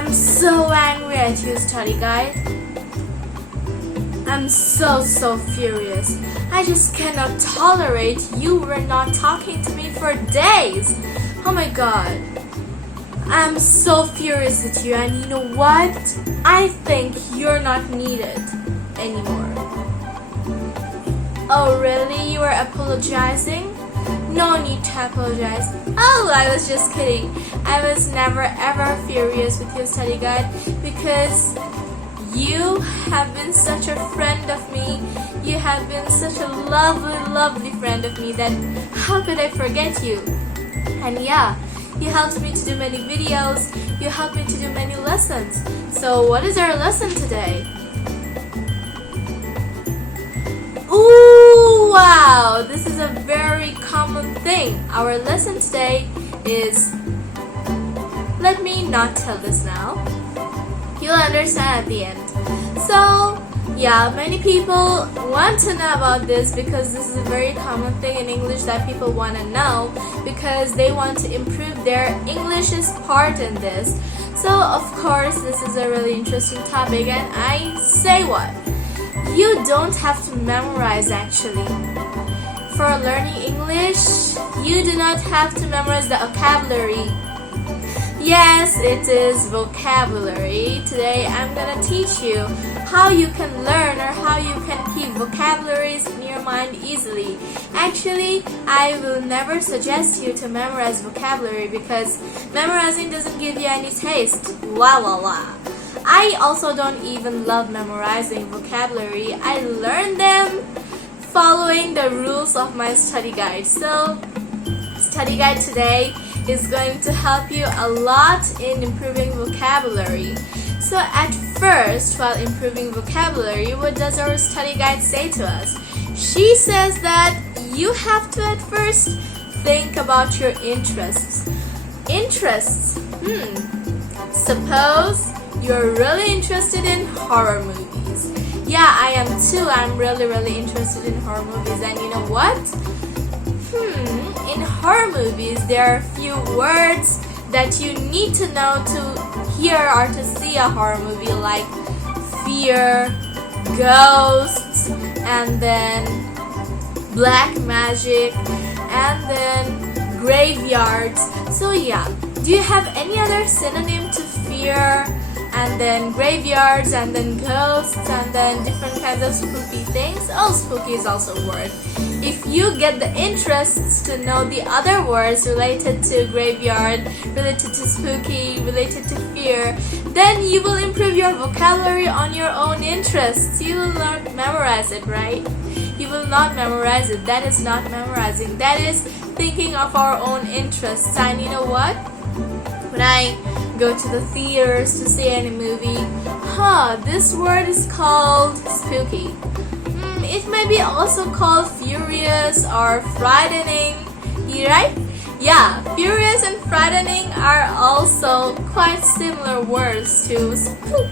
I'm so angry at you, study guide. I'm so furious. I just cannot tolerate you were not talking to me for days. Oh my god. I'm so furious at you, and you know what? I think you're not needed anymore. Oh really? You were apologizing? No need to apologize. Oh, I was just kidding. I was never ever furious with your study guide because you have been such a friend of me. You have been such a lovely friend of me that how could I forget you? And yeah, you helped me to do many videos. You helped me to do many lessons. So what is our lesson today? Ooh, wow, this is a very common thing. Our lesson today is, let me not tell this now. You'll understand at the end. So, yeah, many people want to know about this because this is a very common thing in English that people want to know because they want to improve their English's part in this. So, of course, this is a really interesting topic, and I say what? You don't have to memorize actually. For learning English, you do not have to memorize the vocabulary. Yes, it is vocabulary. Today I'm gonna teach you how you can learn or how you can keep vocabularies in your mind easily. Actually, I will never suggest you to memorize vocabulary because memorizing doesn't give you any taste. La la la. I also don't even love memorizing vocabulary. I learn them following the rules of my study guide. So, study guide today is going to help you a lot in improving vocabulary. So at first, while improving vocabulary, what does our study guide say to us? She says that you have to at first think about your interests. Interests. Suppose you're really interested in horror movies. Yeah, I am too. I'm really interested in horror movies. And you know what? In horror movies, there are a few words that you need to know to hear or to see a horror movie, like fear, ghosts, and then black magic, and then graveyards. So yeah, do you have any other synonym to fear, and then graveyards, and then ghosts, and then different kinds of spooky things? Oh, spooky is also a word. If you get the interests to know the other words related to graveyard, related to spooky, related to fear, then you will improve your vocabulary on your own interests. You will not memorize it, right? You will not memorize it. That is not memorizing. That is thinking of our own interests. And you know what? When I go to the theaters to see any movie, this word is called spooky. It may be also called furious or frightening, right? Yeah, furious and frightening are also quite similar words to spook.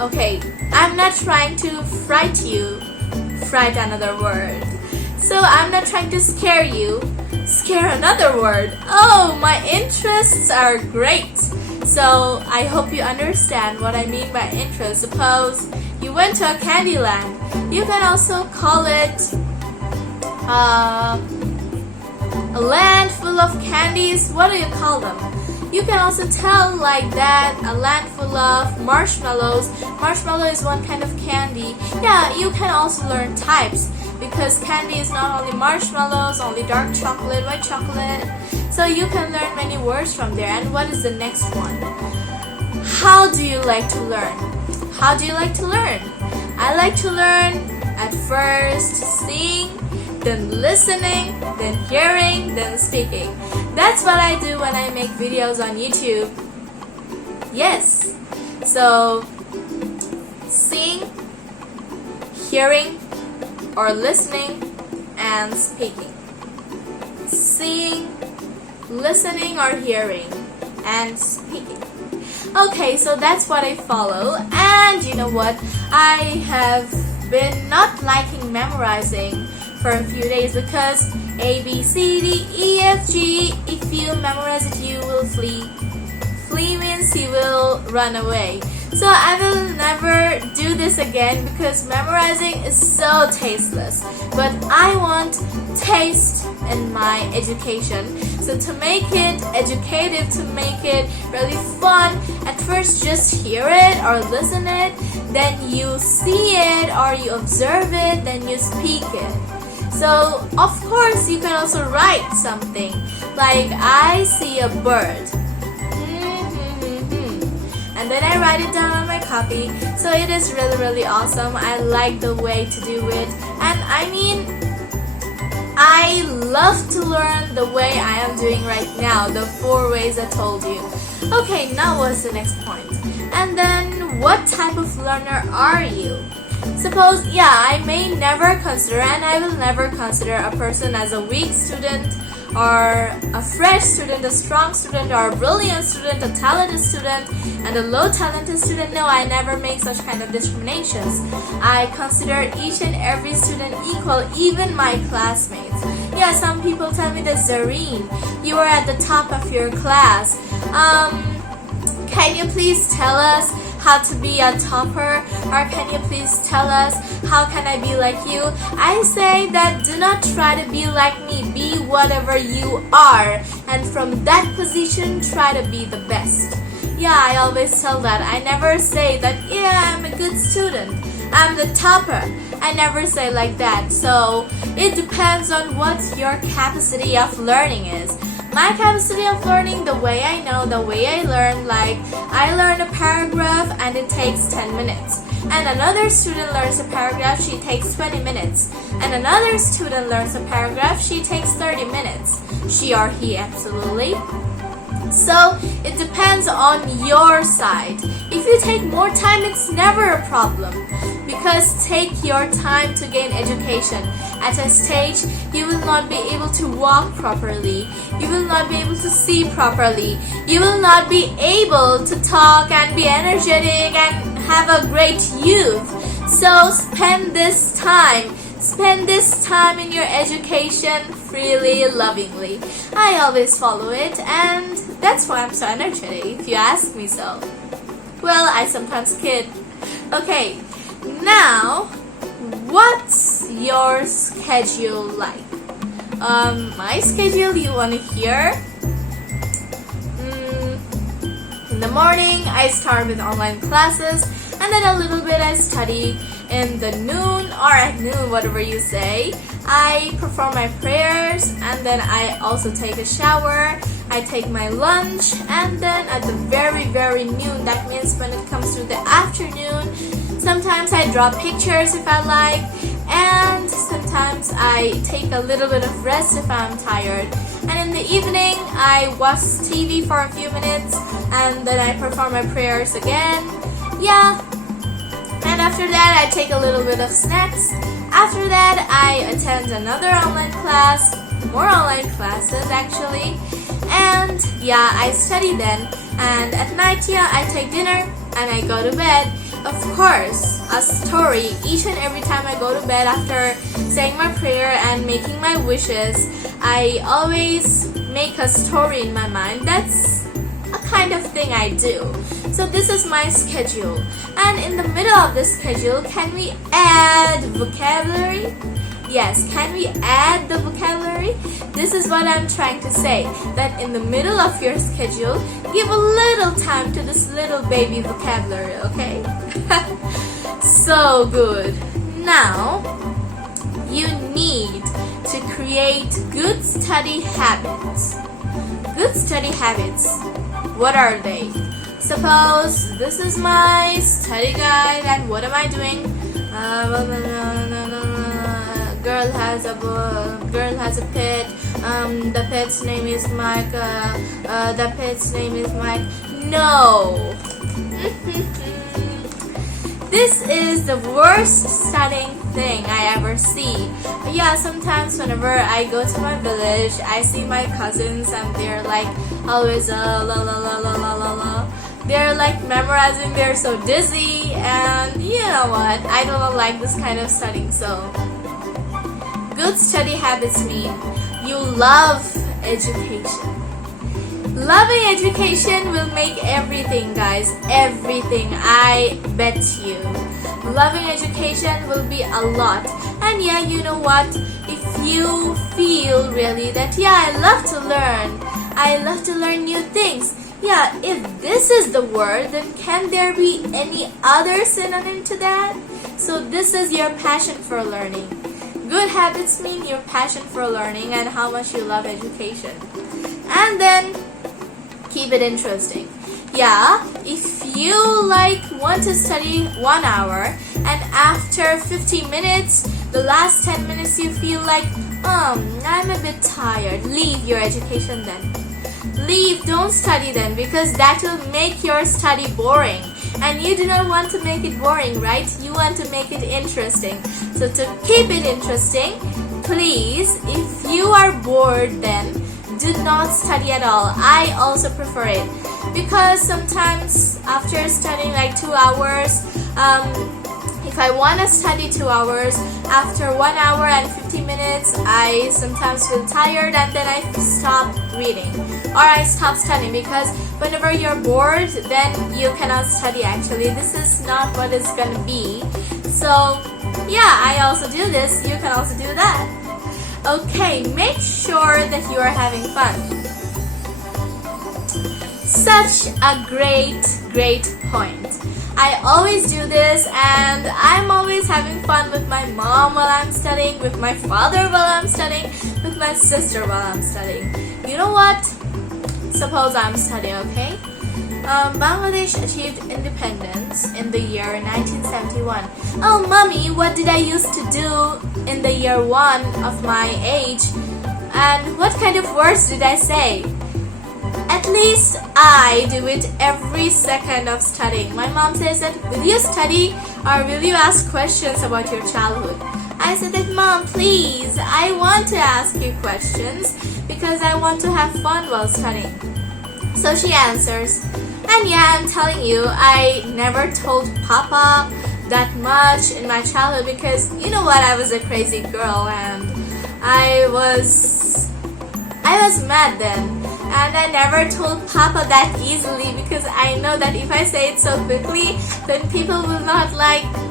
Okay, I'm not trying to fright you, fright another word. So I'm not trying to scare you, scare another word. Oh, my interests are great. So I hope you understand what I mean by interest. Suppose you went to a candy land. You can also call it a land full of candies. What do you call them? You can also tell like that, a land full of marshmallows. Marshmallow is one kind of candy. Yeah, you can also learn types because candy is not only marshmallows, only dark chocolate, white chocolate. So you can learn many words from there. And what is the next one? How do you like to learn? How do you like to learn? I like to learn at first seeing, then listening, then hearing, then speaking. That's what I do when I make videos on YouTube. Yes. So, seeing, hearing, or listening, and speaking. Seeing, listening, or hearing, and speaking. Okay, so that's what I follow. And you know what? I have been not liking memorizing for a few days because A, B, C, D, E, F, G, if you memorize it, you will flee means he will run away. So I will never do this again because memorizing is so tasteless. But I want taste in my education. So to make it educative, to make it really fun, at first just hear it or listen it, then you see it or you observe it, then you speak it. So of course you can also write something like I see a bird. And then I write it down on my copy. So it is really awesome. I like the way to do it. And I mean, I love to learn the way I am doing right now, the 4 ways I told you. Okay, now what's the next point? And then what type of learner are you? Suppose, I may never consider, and I will never consider a person as a weak student or a fresh student, a strong student, or a brilliant student, a talented student, and a low talented student. No, I never make such kind of discriminations. I consider each and every student equal, even my classmates. Yeah, some people tell me that Zareen, you are at the top of your class. Can you please tell us how to be a topper, or can you please tell us how can I be like you? I say that do not try to be like me, be whatever you are, and from that position try to be the best. Yeah, I always tell that. I never say that I'm a good student, I'm the topper. I never say like that. So it depends on what your capacity of learning is. My capacity of learning, the way I know, the way I learn, like I learn a paragraph and it takes 10 minutes. And another student learns a paragraph, she takes 20 minutes. And another student learns a paragraph, she takes 30 minutes. She or he, absolutely. So it depends on your side. If you take more time, it's never a problem. Because take your time to gain education. At a stage, you will not be able to walk properly. You will not be able to see properly. You will not be able to talk and be energetic and have a great youth. So spend this time. Spend this time in your education freely, lovingly. I always follow it, and that's why I'm so energetic, if you ask me so. Well, I sometimes kid. Okay, now, what's your schedule like? My schedule, you want to hear? In the morning, I start with online classes, and then a little bit I study. In the noon or at noon, whatever you say, I perform my prayers, and then I also take a shower. I take my lunch, and then at the very noon, that means when it comes to the afternoon, sometimes I draw pictures if I like, and sometimes I take a little bit of rest if I'm tired. And in the evening, I watch TV for a few minutes, and then I perform my prayers again. Yeah. And after that, I take a little bit of snacks. After that, I attend another online class, more online classes actually. And I study then. And at night, I take dinner and I go to bed. Of course, a story. Each and every time I go to bed after saying my prayer and making my wishes, I always make a story in my mind. That's a kind of thing I do. So this is my schedule. And in the middle of the schedule, can we add vocabulary? Yes, can we add the vocabulary? This is what I'm trying to say. That in the middle of your schedule, give a little time to this little baby vocabulary, okay? So good. Now, you need to create good study habits. Good study habits. What are they? Suppose this is my study guide, and what am I doing? Girl has a book. Girl has a pet. The pet's name is Mike. The pet's name is Mike. No. This is the worst studying thing I ever see. But sometimes whenever I go to my village, I see my cousins and they're like always la la la la la la la. They're like memorizing, they're so dizzy, and you know what? I don't like this kind of studying. So good study habits mean you love education. Loving education will make everything, guys. Everything, I bet you. Loving education will be a lot. And yeah, you know what? If you feel really that, yeah, I love to learn new things. Yeah, if this is the word, then can there be any other synonym to that? So this is your passion for learning. Good habits mean your passion for learning and how much you love education. And then keep it interesting. Yeah, if you want to study 1 hour and after 50 minutes, the last 10 minutes you feel like, I'm a bit tired, leave your education then. Leave, don't study then, because that will make your study boring. And you do not want to make it boring, right? You want to make it interesting. So to keep it interesting, please, if you are bored then, do not study at all. I also prefer it. Because sometimes after studying 2 hours, if I want to study 2 hours, after 1 hour and 50 minutes, I sometimes feel tired and then I stop reading or I stop studying, because whenever you're bored, then you cannot study actually. This is not what it's gonna be. So yeah, I also do this. You can also do that. Okay, make sure that you are having fun. Such a great point. I always do this and I'm always having fun with my mom while I'm studying, with my father while I'm studying, with my sister while I'm studying. You know what? Suppose I'm studying, okay? Bangladesh achieved independence in the year 1971. Oh, mommy, what did I used to do in the year 1 of my age? And what kind of words did I say? At least I do it every second of studying. My mom says that, will you study or will you ask questions about your childhood? I said that, Mom, please, I want to ask you questions because I want to have fun while studying. So she answers, and yeah, I'm telling you, I never told Papa that much in my childhood because, you know what, I was a crazy girl and I was mad then. And I never told Papa that easily because I know that if I say it so quickly, then people will not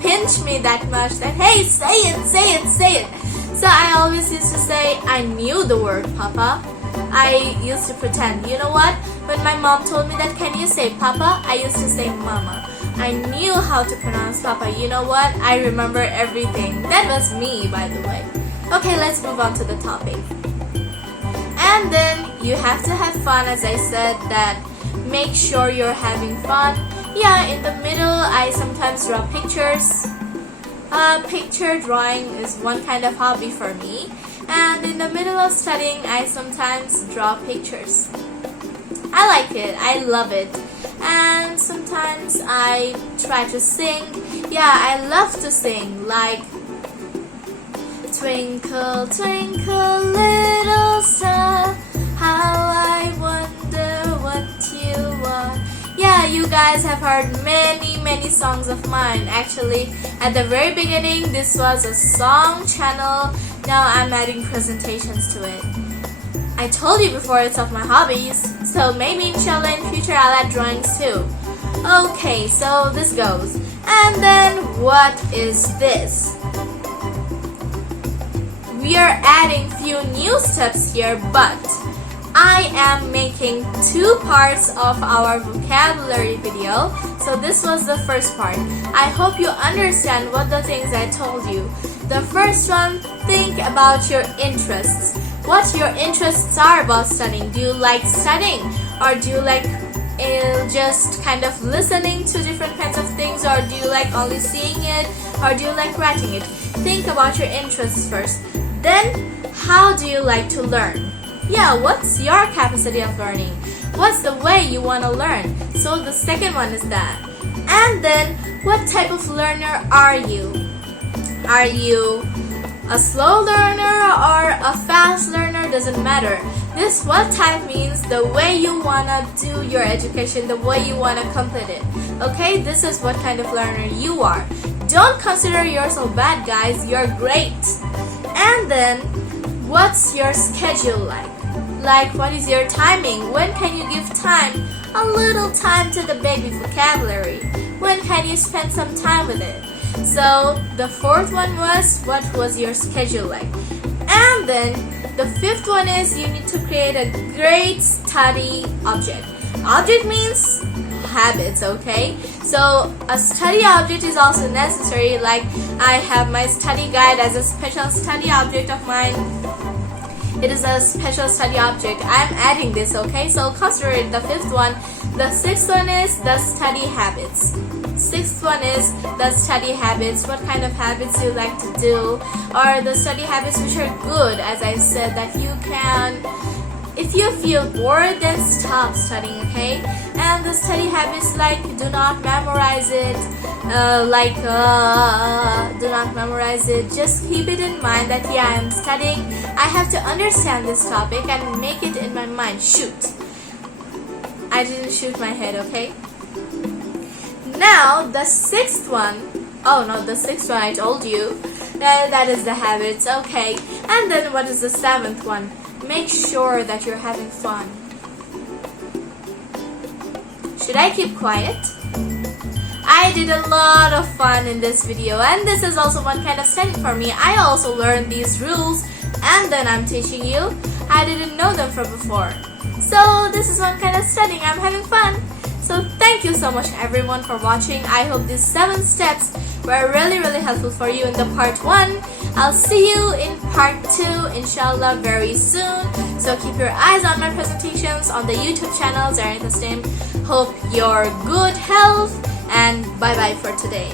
pinch me that much. That, hey, say it. So I always used to say, I knew the word Papa. I used to pretend. You know what? When my mom told me that, can you say Papa? I used to say Mama. I knew how to pronounce Papa. You know what? I remember everything. That was me, by the way. Okay, let's move on to the topic. And then you have to have fun, as I said, that make sure you're having fun. Yeah, in the middle, I sometimes draw pictures. Picture drawing is one kind of hobby for me. And in the middle of studying, I sometimes draw pictures. I like it. I love it. And sometimes I try to sing. Yeah, I love to sing, like Twinkle, twinkle, little star, how I wonder what you are. Yeah, you guys have heard many songs of mine. Actually, at the very beginning, this was a song channel. Now I'm adding presentations to it. I told you before, it's of my hobbies. So maybe inshallah in future I'll add drawings too. Okay, so this goes. And then what is this? We are adding few new steps here, but I am making 2 parts of our vocabulary video. So this was the first part. I hope you understand what the things I told you. The first one, think about your interests. What your interests are about studying. Do you like studying? Or do you like just kind of listening to different kinds of things? Or do you like only seeing it? Or do you like writing it? Think about your interests first. Then, how do you like to learn? Yeah, what's your capacity of learning? What's the way you want to learn? So the second one is that. And then, what type of learner are you? Are you a slow learner or a fast learner? Doesn't matter. This what type means the way you want to do your education, the way you want to complete it. Okay, this is what kind of learner you are. Don't consider yourself bad, guys. You're great. And then, what's your schedule like? Like, what is your timing? When can you give time? A little time to the baby vocabulary. When can you spend some time with it? So the fourth one was, what was your schedule like? And then the fifth one is, you need to create a great study object. Object means habits, okay? So a study object is also necessary. Like, I have my study guide as a special study object of mine. It is a special study object. I'm adding this, okay? So consider it the fifth one. The sixth one is the study habits. Sixth one is the study habits. What kind of habits you like to do, or the study habits which are good, as I said, that you can, if you feel bored, then stop studying, okay? And the study habits, like, do not memorize it, do not memorize it. Just keep it in mind that, yeah, I'm studying, I have to understand this topic and make it in my mind. Shoot. I didn't shoot my head, okay? Now, the sixth one, the sixth one I told you, that is the habits, okay? And then what is the seventh one? Make sure that you're having fun. Should I keep quiet? I did a lot of fun in this video, and this is also one kind of study for me. I also learned these rules, and then I'm teaching you. I didn't know them from before. So this is one kind of studying. I'm having fun. So thank you so much everyone for watching. I hope these 7 steps were really helpful for you in the part 1. I'll see you in part 2 inshallah very soon. So keep your eyes on my presentations on the YouTube channel Zarin Tasnim. Hope you're good health, and bye bye for today.